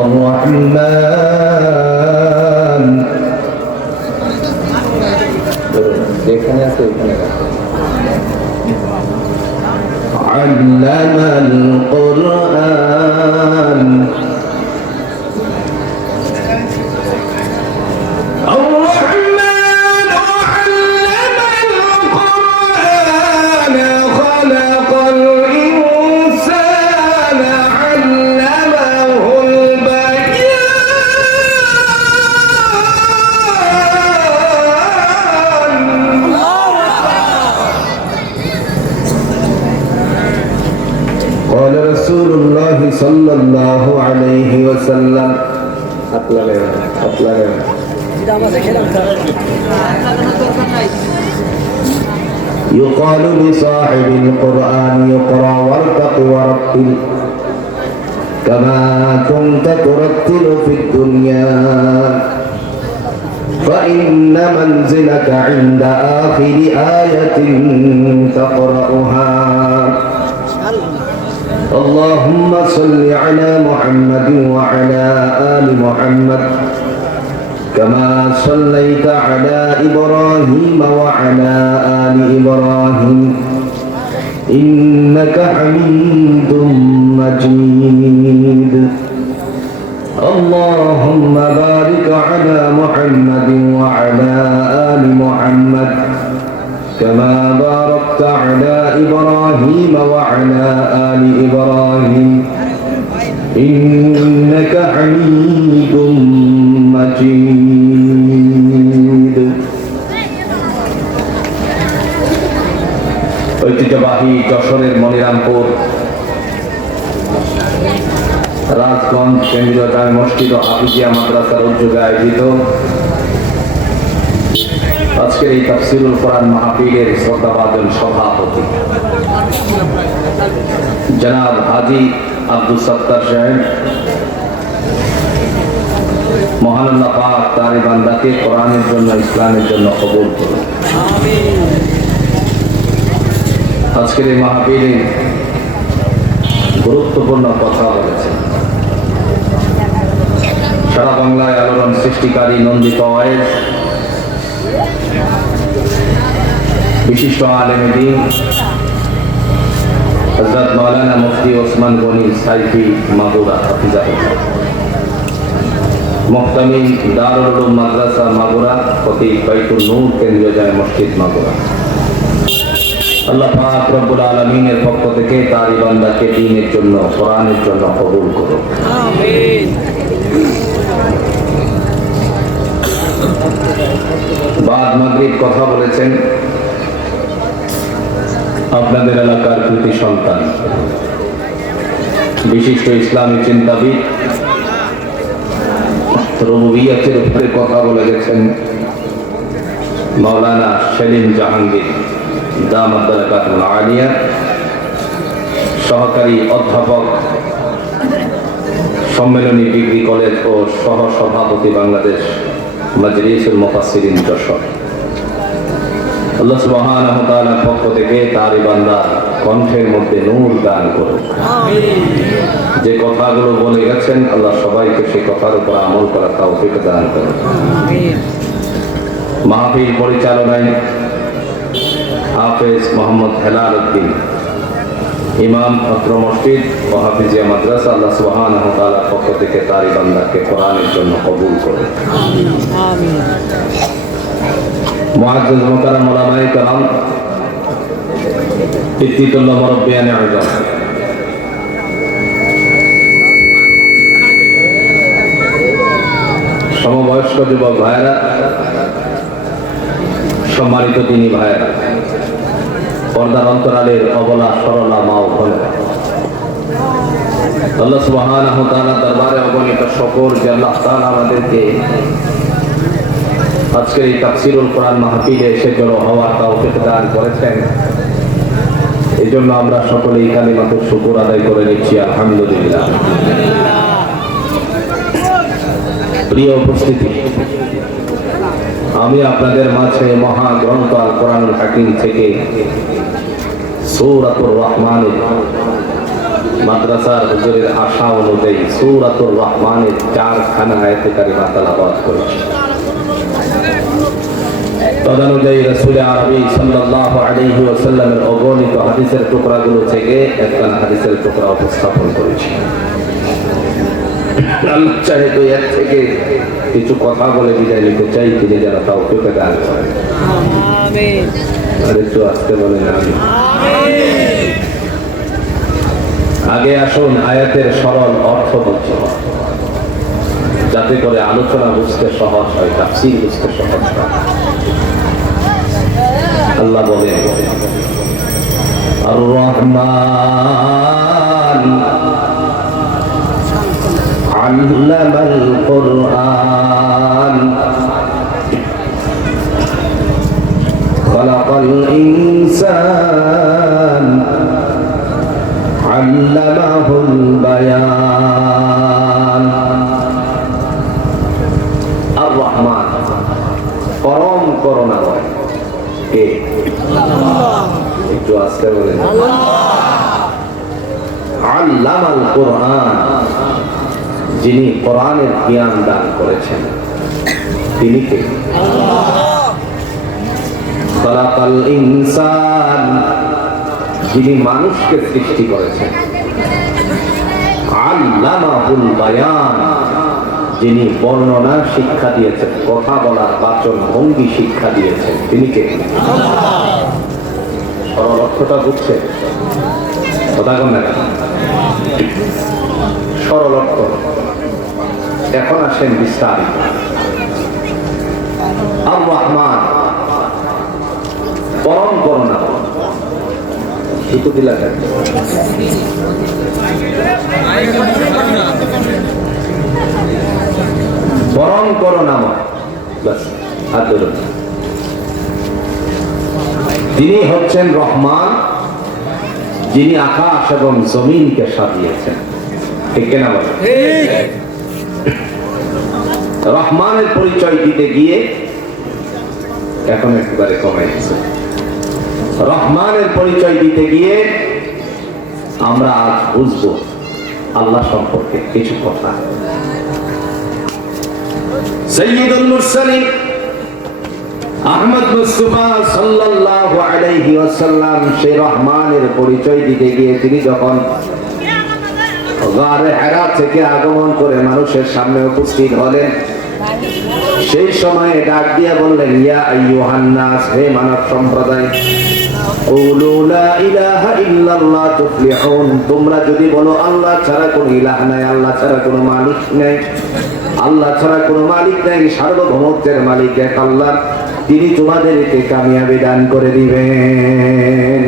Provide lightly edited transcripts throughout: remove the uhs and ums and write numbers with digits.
الرحمن যেখানে আছে ওখানে علم القرآن الرحمن علم القرآن خلق الإنسان علمه البيان قال رسول الله صلى الله عليه وسلم يقال لصاحب القرآن يقرأ وارتق ورتل كما كنت ترتل في الدنيا فإن منزلك عند آخر آية تقرأها اللهم صل على محمد وعلى آل محمد كما صليت على إبراهيم وعلى آل إبراهيم إنك حميد مجيد اللهم بارك على محمد وعلى آل محمد كما باركت على إبراهيم وعلى آل إبراهيم إنك حميد مجيد ঐতিহ্যবাহী যশোরের মনিরামপুর রাজগঞ্জ কেন্দ্রীয় জামে মসজিদ ও হাফিজিয়া মাদ্রাসার উদ্যোগে আয়োজিত আজকের এই তাফসীরুল কোরআন মাহফিলের শ্রদ্ধাভাজন সভাপতি জনাব হাজী আব্দুল সত্তার সাহেব, মহান আল্লাহ পাক তার এই বান্দাকে কোরআনের জন্য ইসলামের জন্য কবুল করুন। আজকের এই মাহফিলে গুরুত্বপূর্ণ কথা বলেছেন। সারা বাংলায় আলোড়ন সৃষ্টিকারী নন্দিত ওয়াইজ বিশিষ্ট আলেমে দ্বীন হযরত মাওলানা মুফতি ওসমান গনি সাইফি মাগুরা হাফিজাহুল্লাহ, মুহতামিম দারুল উলুম মাদ্রাসা মাগুরা, খতিব বাইতুন নূর কেন্দ্রীয় জামে মসজিদ মাগুরা, আল্লাহ পাক রব্বুল আলামিনের পক্ষ থেকে তার এই বান্দাকে দ্বীনের জন্য কোরআনের জন্য কবুল করুন। আমিন। বাদ মাগরিব কথা বলেছেন আপনাদের এলাকার কৃতি সন্তান, বিশিষ্ট ইসলামী চিন্তাবিদ, রুবুবিয়তের উপরে কথা বলে গেছেন মাওলানা সেলিম জাহাঙ্গীর দামাত বারাকাতুল আলিয়া, সহকারী অধ্যাপক, সম্মেলনী ডিগ্রি কলেজ ও সহ সভাপতি বাংলাদেশ মাজলিসুল মুফাসসিরিন যশোর। আল্লাহ সুবহানাহু ওয়া তাআলার পক্ষ থেকে তার এই বান্দার কণ্ঠের মধ্যে নূর দান করুন। আমিন। যে কথাগুলো বলে গেছেন আল্লাহ সবাইকে সেই কথার উপর আমল করার তৌফিক দান করুন। আমিন। মাহফিল পরিচালনায় হাফেজ মোহাম্মদ হেলাল উদ্দিন, ইমাম অত্র মসজিদ ও হাফিজিয়া মাদ্রাসা, আল্লাহ সুবহানাহু ওয়া তাআলার পক্ষ থেকে তার এই বান্দাকে কোরআনের জন্য কবুল করুন। আমিন। আমিন। মুআজ্জাজ মুহতারাম উলামায়ে কেরাম, ইত্তিতুল্লাহ মুরাব্বিয়ানে আযম, সমবয়স্ক যুবক ভাইয়েরা, সম্মানিত দিনী ভাইয়েরা, পর্দার অন্তরালের অবলা সরলা মা ও বোনেরা, আল্লাহ সুবহানাহু ওয়া তাআলা দরবারে অগণিত শুকর যে আল্লাহ তাআলা আমাদেরকে আজকে এই তাফসীরুল কোরআন মাহফিলে এসে জড়ো হওয়ার তৌফিক দান করেছেন। এই জন্য আমরা সকলেই কালিমাতুশ শুকর আদায় করে নিচ্ছি আলহামদুলিল্লাহ। প্রিয় উপস্থিতি, আমি আপনাদের মাঝে মহাগ্রন্থ আল কোরআনুল হাকিম থেকে সূরাতুর রহমানের মাদ্রাসার হুজুরের আশা অনুযায়ী সূরাতুর রহমানের 4খানা আয়াতে কারিমা তেলাওয়াত করেছি। তদনুযায়ী রাসূল আরবি সাল্লাল্লাহু আলাইহি ওয়াসাল্লামের অগণিত হাদিসের টুকরাগুলো থেকে একখানা হাদিসের টুকরা উপস্থাপন করেছি। আল্লাহ চাহে তো এর থেকে কিছু কথা বলে বিদায় নিতে চাই, তিনি যেন তৌফিক দান করেন। আমিন। আর একটু আস্তে বলেন আমিন। আগে আসুন আয়াতের সরল অর্থ বুঝতে, যাতে করে আলোচনা বুঝতে সহজ হয়, তাফসীর বুঝতে সহজ হয়। আল্লাহ বলেন আর রহমান আল্লামাল কুরআন খালাকাল ইনসান আল্লামাহুল বায়ান। আর রহমান পরম করুণাময় কে? আল্লাহ। একটু আস্তে বলেন আল্লাহ। আল্লামাল কুরআন, যিনি কোরআনের জ্ঞান দান করেছেন তিনি কে? আল্লাহ। খালাকাল ইনসান, যিনি মানুষকে সৃষ্টি করেছেন। আল্লামাহুল বায়ান, যিনি বর্ণনা শিক্ষা দিয়েছেন, কথা বলার বাচন ভঙ্গি শিক্ষা দিয়েছেন তিনি কে? সরল অর্থটা বুঝছে? কথা কন না, সরল অর্থ। এখন আসেন বিস্তারিত। আর রহমান পরম করুণা, শুধু দিলা পরম করুণাময়, তিনি হচ্ছেন রহমান, যিনি আকাশ এবং জমিনকে সাজিয়েছেন। ঠিক কিনা বলেন? রহমানের পরিচয় দিতে গিয়ে এখন একেবারে কমে গেছে। রহমানের পরিচয় দিতে গিয়ে আমরা আজ বুঝবো আল্লাহ সম্পর্কে কিছু কথা। সাইয়্যিদুল মুরসালিন আহমদ মুস্তাফা সাল্লাল্লাহু আলাইহি ওয়াসাল্লাম সেই রহমানের পরিচয় দিতে গিয়ে তিনি যখন গারে হেরা থেকে আগমন করে মানুষের সামনে উপস্থিত হলেন, সেই সময় ডাক দিয়ে বললেন, ইয়া আইয়ুহান নাস, হে মানব সম্প্রদায়, কুলু লা ইলাহা ইল্লাল্লাহ তুফলিহুন, তোমরা যদি বলো আল্লাহ ছাড়া কোনো ইলাহ নাই, আল্লাহ ছাড়া কোনো মালিক নাই, আল্লাহ ছাড়া কোনো মালিক নাই, সার্বভৌমত্বের মালিক এক আল্লাহ, তিনি তোমাদেরকে কামিয়াবি দান করে দিবেন।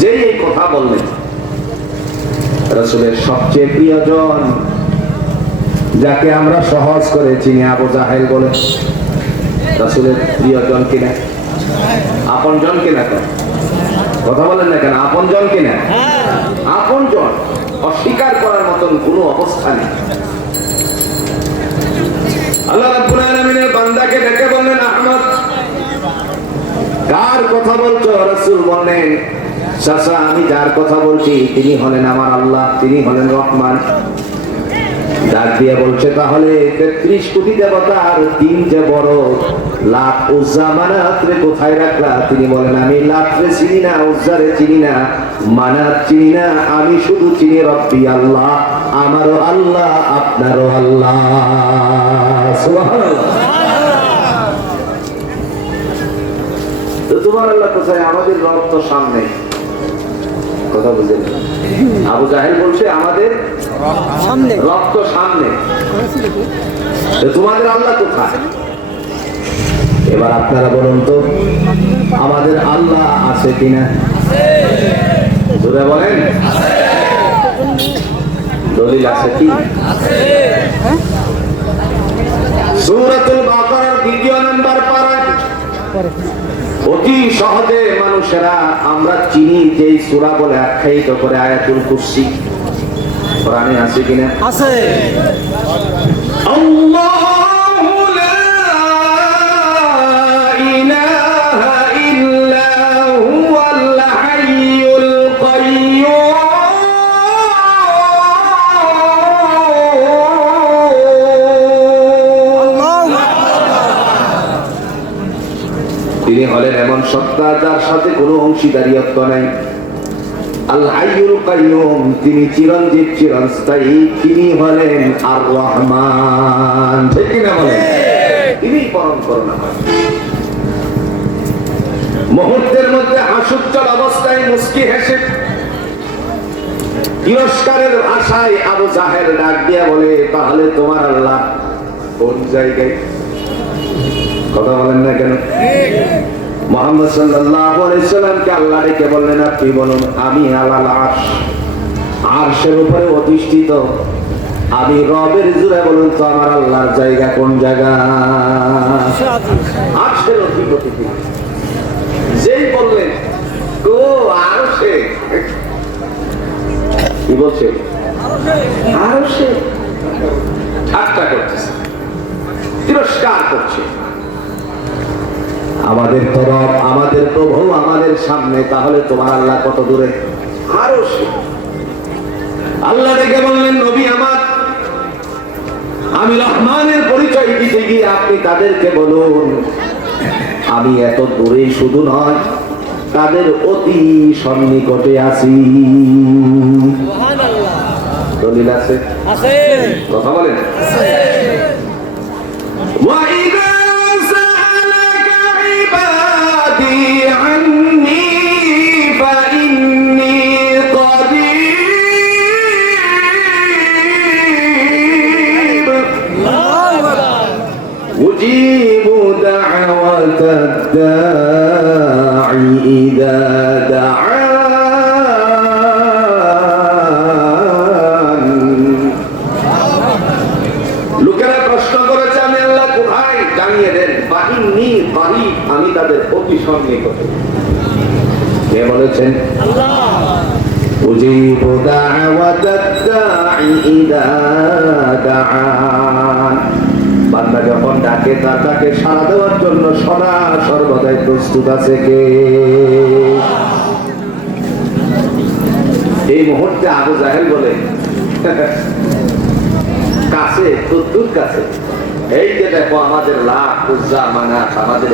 যে এই কথা বললেন, রাসূলের সবচেয়ে প্রিয়জন, যাকে আমরা সহজ করে চিনি আবু জাহেল বলে, রাসূলের প্রিয়জন কিনা? আপনজন কিনা? কথা বলেন না কেন? আপনজন কিনা? আপনজন, অস্বীকার করার মতন কোনো অবস্থা নেই। আল্লাহ রাব্বুল আলামিনের বান্দাকে ডেকে বললেন, আহমদ, কার কথা বলছো? রাসূল বললেন, চাচা, আমি যার কথা বলছি তিনি হলেন আমার আল্লাহ, তিনি হলেন রহমান। ডাক দিয়ে বলছে, তাহলে 33 কোটি দেবতার 3টে বড় লাত উজ্জা মানাতরে কোথায় রাখলা? তিনি বলেন, আমি লাতরে চিনি না, উজ্জারে চিনি না, মানাত চিনি না, আমি শুধু চিনি রব্বি আল্লাহ, আমারও আল্লাহ, আপনারও আল্লাহ। সুবহানাল্লাহ। তো তোমার আল্লাহ কোথায়? আমাদের রব তো সামনে। কথা বুঝলেন? আবু জাহেল বলছে আমাদের সামনে, রব তো সামনে, তোমাদের আল্লাহ কোথায়? এবার আপনারা বলুন তো, আমাদের আল্লাহ আছে কিনা? জোরে বলেন। দলিল আছে কি? সূরাতুল বাকারার 2 নম্বর পারা অতি সহজে মানুষেরা আমরা চিনি যে সূরা বলে আখ্যায়িত করে আয়াতুল কুরসি। কোরআনে আছে কিনা? আছে। আল্লাহু লা ইলাহা ইল্লা হুয়াল হাইয়ুল কাইয়্যুম তিনি হলেন এমন সত্তা যার সাথে কোনো অংশীদারিত্ব নাই। আল হাইয়ুল কাইয়ুম, তিনি চিরঞ্জীব চিরস্থায়ী, তিনি হলেন আর রহমান। ঠিক কিনা বলেন? তিনি পরম করুণাময়। মুহূর্তের মধ্যে হাস্যোজ্জ্বল অবস্থায় মুস্কি হেসে তিরস্কারের ভাষায় আবু জাহেল ডাক দিয়া বলে, তাহলে তোমার আল্লাহ কোন জায়গায়? কথা বলেন না কেন? মুহাম্মদ সাল্লাল্লাহু আলাইহি সাল্লামকে আল্লাহ ডেকে বললেন, আপনি বলুন আমি আলাল আরশ, আরশের উপরে অধিষ্ঠিত আমি রবের। জুড়ে বলুন তো আমার আল্লাহর জায়গা কোন জায়গা? আরশের অধিপতি তিনি। যেই বললেন ও আরশে, কি বলছে? আরশে। ঠাট্টা করতেছে, তিরস্কার করছে। আমাদের তরফ, আমাদের প্রভু আমাদের সামনে, তাহলে তোমার আল্লাহ কত দূরে? আরশে। আল্লাহ ডেকে বললেন, নবী আমার, আমি রহমানের পরিচয় দিতে গিয়ে আপনি তাদেরকে বলুন আমি এত দূরে শুধু নয়, তাদের অতি সন্নিকটে আছি। দলিল আছে? কথা বলেন। وَإِذَا سَأَلَكَ عِبَادِي عَنِّي فَإِنِّي قَرِيبٌ أُجِيبُ دَعْوَةَ الدَّاعِ إِذَا دَعَانِ। লোকেরা প্রশ্ন করেছে আমি আল্লাহ কোথায়, জানিয়ে দেন। বাহিনী করিব, আমি তাদের অতি সন্নিকটে। কে বলেছেন? আল্লাহ। উজিবু দাওয়াতাদ দাঈ ইযা দাআন, বান্দা যখন ডাকে তার ডাকে সাড়া দেওয়ার জন্য সদা সর্বদাই প্রস্তুত আছে কে? এই মুহূর্তে আবু জাহেল বলে, কাছে, দূর কাছে, এই যে দেখো আমাদের লাখ উজ্জা মানাত, আমাদের